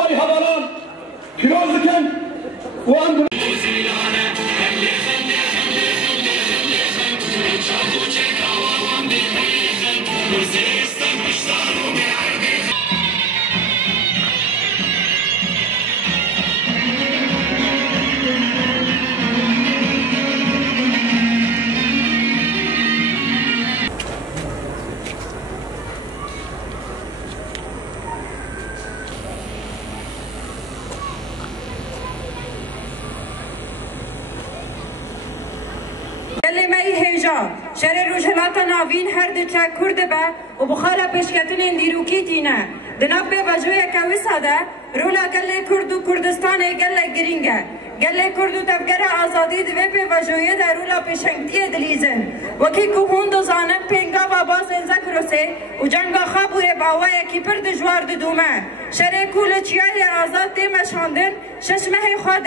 تبعي هبلان كيروزكن وأنت كلمة هجا شر رجلاتا ناوین هر دو چه کرد با و بخارا پشکتون دیروکی تینا دناب به وجوه که وساده رولا گله کرد و کردستان گله گرینگه گله کرد و تبگر آزادی دوی به وجوه در رولا پشنگتی دلیزن وکی که هون دو زانم پنگا و باز انزکروسه و جنگا خابوره باوه یکی پر دجوار دومه شر کول چیای آزاد دیمشاندن ششمه خواه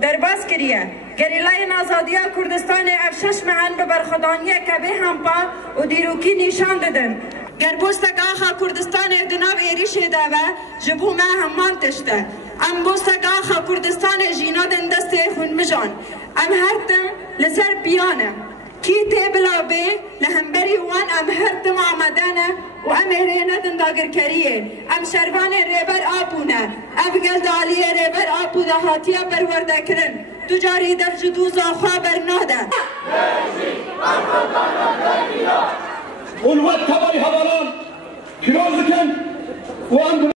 درباز کریه گریلای نازادیا کردستان افشش مهن به برخدانی کبه همپا و دیروکی نشان دادن گربوستک آخا کردستان دناب ایریش داوه جبو ما همان تشته ام بوستک آخا کردستان جینا دن دست خون مجان ام هرتم لسر بیانه کی تیبلا بی لهمبری وان ام هرتم آمدانه و ام هرینه دن داگر کریه ام شروان ریبر آپونه ام گلدالی ریبر آپو دهاتیا پرورده کرن تجاری دف جدوز آخوا برناده والواد تبعي هبلان كيروزكن وأنت